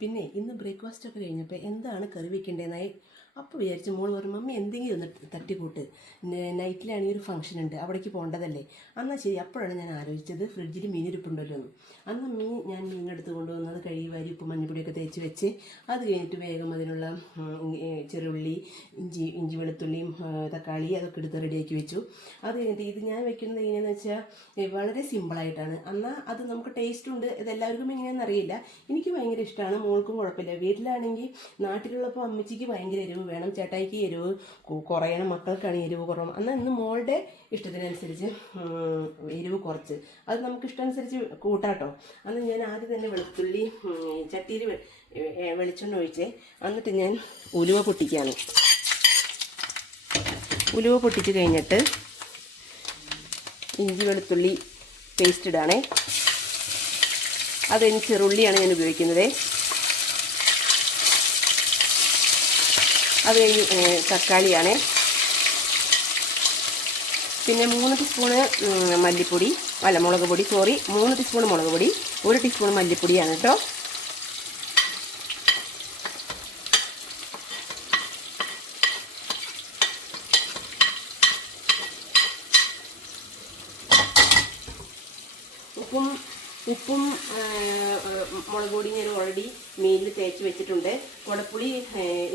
പിന്നെ ഇന്ന് ബ്രേക്ക്ഫാസ്റ്റ് ഒക്കെ കഴിഞ്ഞപ്പോൾ എന്താണ് കറി വെക്കേണ്ടതെന്നായി. അപ്പോൾ വിചാരിച്ചു മോൾ പറഞ്ഞു മമ്മി എന്തെങ്കിലും ഒന്ന് തട്ടിക്കൂട്ട്, നൈറ്റിലാണെങ്കിൽ ഒരു ഫംഗ്ഷൻ ഉണ്ട് അവിടേക്ക് പോകേണ്ടതല്ലേ. എന്നാൽ ശരി. അപ്പോഴാണ് ഞാൻ ആലോചിച്ചത് ഫ്രിഡ്ജിൽ മീനിരിപ്പുണ്ടല്ലോ എന്ന്. അന്ന് ഞാൻ മീനെടുത്ത് കൊണ്ടുവന്നത് കഴുകി വാരി ഉപ്പ് മഞ്ഞപ്പൊടിയൊക്കെ തേച്ച് വെച്ച് അത് കഴിഞ്ഞിട്ട് വേഗം അതിനുള്ള ചെറുള്ളി, ഇഞ്ചി വെളുത്തുള്ളിയും തക്കാളി അതൊക്കെ എടുത്ത് റെഡിയാക്കി വെച്ചു. അത് കഴിഞ്ഞിട്ട് ഇത് ഞാൻ വെക്കുന്നത് എങ്ങനെയാണെന്ന് വെച്ചാൽ വളരെ സിമ്പിളായിട്ടാണ്. എന്നാൽ അത് നമുക്ക് ടേസ്റ്റ് ഉണ്ട്. ഇതെല്ലാവർക്കും എങ്ങനെയാണെന്ന് അറിയില്ല. എനിക്ക് ഭയങ്കര ഇഷ്ടമാണ്, മോൾക്കും കുഴപ്പമില്ല. വീട്ടിലാണെങ്കിൽ നാട്ടിലുള്ളപ്പോൾ അമ്മച്ചിക്ക് ഭയങ്കര എരിവ് വേണം, ചേട്ടായിക്ക് എരിവ് കുറയണം, മക്കൾക്കാണ് എരിവ് കുറവ്. എന്നാൽ ഇന്ന് മോളുടെ ഇഷ്ടത്തിനനുസരിച്ച് എരിവ് കുറച്ച് അത് നമുക്ക് ഇഷ്ടമനുസരിച്ച് കൂട്ടാട്ടോ. അന്ന് ഞാൻ ആദ്യം തന്നെ വെളുത്തുള്ളി ചട്ടിയിൽ വെളിച്ചെണ്ണ ഒഴിച്ചേ. എന്നിട്ട് ഞാൻ ഉലുവ പൊട്ടിക്കുകയാണ്. ഉലുവ പൊട്ടിച്ച് കഴിഞ്ഞിട്ട് ഇഞ്ചി വെളുത്തുള്ളി പേസ്റ്റ് ഇടാണേ. അതിന് ചെറുള്ളിയാണ് ഞാൻ ഉപയോഗിക്കുന്നത്. അത് കഴിഞ്ഞ് തക്കാളിയാണ്. പിന്നെ 3 ടീസ്പൂണ് മല്ലിപ്പൊടി, മുളക് പൊടി, 3 ടീസ്പൂൺ മുളക് പൊടി, 1 ടീസ്പൂൺ മല്ലിപ്പൊടിയാണ് കേട്ടോ. ഉപ്പും മുളക് പൊടി ഞാൻ ഓൾറെഡി മീനിൽ തേച്ച് വെച്ചിട്ടുണ്ട്. കുടപ്പുളി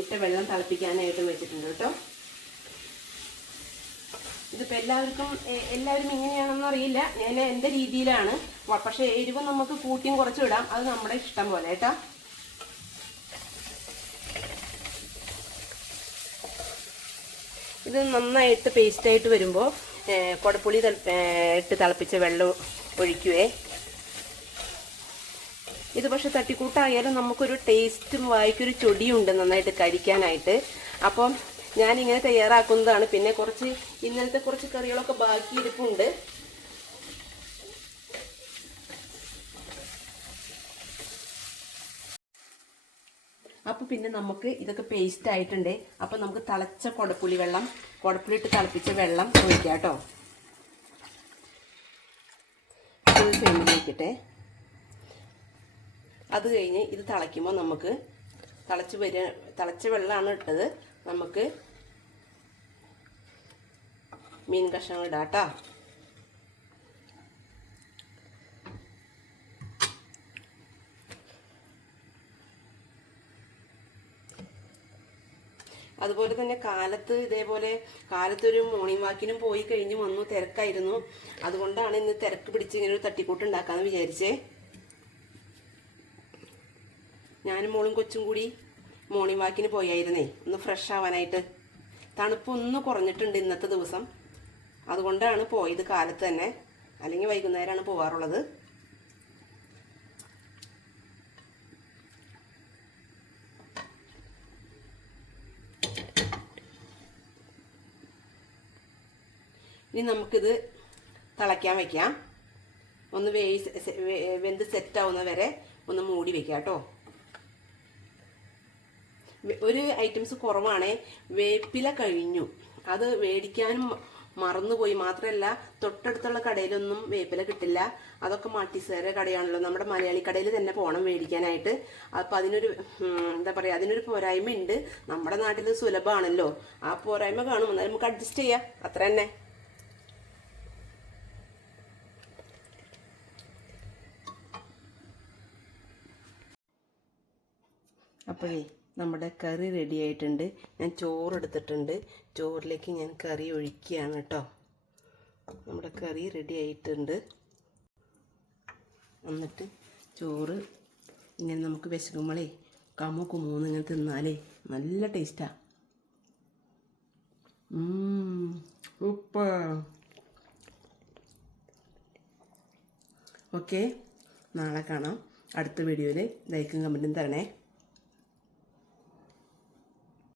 ഇട്ട വെള്ളം തിളപ്പിക്കാനായിട്ട് വെച്ചിട്ടുണ്ട് കേട്ടോ. ഇതിപ്പോൾ എല്ലാവരും ഇങ്ങനെയാണെന്ന് അറിയില്ല, ഞാൻ എൻ്റെ രീതിയിലാണ്. പക്ഷേ എരിവ് നമുക്ക് കൂട്ടിയും കുറച്ചും ഇടാം, അത് നമ്മുടെ ഇഷ്ടം പോലെ കേട്ടോ. ഇത് നന്നായിട്ട് പേസ്റ്റായിട്ട് വരുമ്പോൾ കുടപ്പുളി ഇട്ട് തിളപ്പിച്ച വെള്ളം ഒഴിക്കുവേ. ഇത് പക്ഷെ തട്ടിക്കൂട്ടായാലും നമുക്കൊരു ടേസ്റ്റും വായിക്കൊരു ചൊടിയുണ്ട് നന്നായിട്ട് കഴിക്കാനായിട്ട്. അപ്പം ഞാനിങ്ങനെ തയ്യാറാക്കുന്നതാണ്. പിന്നെ ഇന്നലത്തെ കുറച്ച് കറികളൊക്കെ ബാക്കി ഇരിപ്പുണ്ട്. അപ്പോൾ പിന്നെ നമുക്ക് ഇതൊക്കെ പേസ്റ്റ് ആയിട്ടുണ്ട്. അപ്പം നമുക്ക് തിളച്ച കുടപ്പുളി ഇട്ട് തിളപ്പിച്ച വെള്ളം ഒഴിക്കാം കേട്ടോ. ഫുൾ ഫ്ലെയിമിൽ വയ്ക്കട്ടെ. അത് കഴിഞ്ഞ് ഇത് തിളയ്ക്കുമ്പോൾ നമുക്ക് തിളച്ച വെള്ളമാണ് ഇട്ടത്. നമുക്ക് മീൻ കഷ്ണങ്ങൾ ഇടാം കേട്ടോ. അതുപോലെ തന്നെ കാലത്തൊരു മോർണിംഗ് വാക്കിനും പോയി കഴിഞ്ഞ് വന്നു, തിരക്കായിരുന്നു. അതുകൊണ്ടാണ് ഇന്ന് തിരക്ക് പിടിച്ച് ഇങ്ങനെ ഒരു തട്ടിക്കൂട്ട് ഉണ്ടാക്കാമെന്ന് വിചാരിച്ചേ. ഞാനും മോളും കൊച്ചും കൂടി മോർണിംഗ് വാക്കിന് പോയായിരുന്നേ, ഒന്ന് ഫ്രഷ് ആവാനായിട്ട്. തണുപ്പ് ഒന്ന് കുറഞ്ഞിട്ടുണ്ട് ഇന്നത്തെ ദിവസം, അതുകൊണ്ടാണ് പോയത് കാലത്ത് തന്നെ. അല്ലെങ്കിൽ വൈകുന്നേരമാണ് പോകാറുള്ളത്. ഇനി നമുക്കിത് തിളയ്ക്കാൻ വയ്ക്കാം. ഒന്ന് വെന്ത് സെറ്റാവുന്ന വരെ ഒന്ന് മൂടി വയ്ക്കാം കേട്ടോ. ഒരു ഐറ്റംസ് കുറവാണ്, വേപ്പില കഴിഞ്ഞു. അത് മേടിക്കാനും മറന്നുപോയി. മാത്രമല്ല തൊട്ടടുത്തുള്ള കടയിലൊന്നും വേപ്പില കിട്ടില്ല. അതൊക്കെ മാട്ടിസേര കടയാണല്ലോ, നമ്മുടെ മലയാളി കടയിൽ തന്നെ പോകണം മേടിക്കാനായിട്ട്. അപ്പം അതിനൊരു അതിനൊരു പോരായ്മ ഉണ്ട്. നമ്മുടെ നാട്ടിൽ സുലഭമാണല്ലോ, ആ പോരായ്മ കാണും. എന്നാലും നമുക്ക് അഡ്ജസ്റ്റ് ചെയ്യാം, അത്ര തന്നെ. അപ്പോഴേ നമ്മുടെ കറി റെഡി ആയിട്ടുണ്ട്. ഞാൻ ചോറെടുത്തിട്ടുണ്ട്, ചോറിലേക്ക് ഞാൻ കറി ഒഴിക്കുകയാണ് കേട്ടോ. നമ്മുടെ കറി റെഡി ആയിട്ടുണ്ട്. എന്നിട്ട് ചോറ് ഇങ്ങനെ നമുക്ക് വിശക്കുമ്പോഴേ കമുക്ക് മൂന്ന് ഇങ്ങനെ തിന്നാലേ നല്ല ടേസ്റ്റാണ്. ഉപ്പ് ഓക്കെ. നാളെ കാണാം. അടുത്ത വീഡിയോയിൽ ലൈക്കും കമൻറ്റും തരണേ.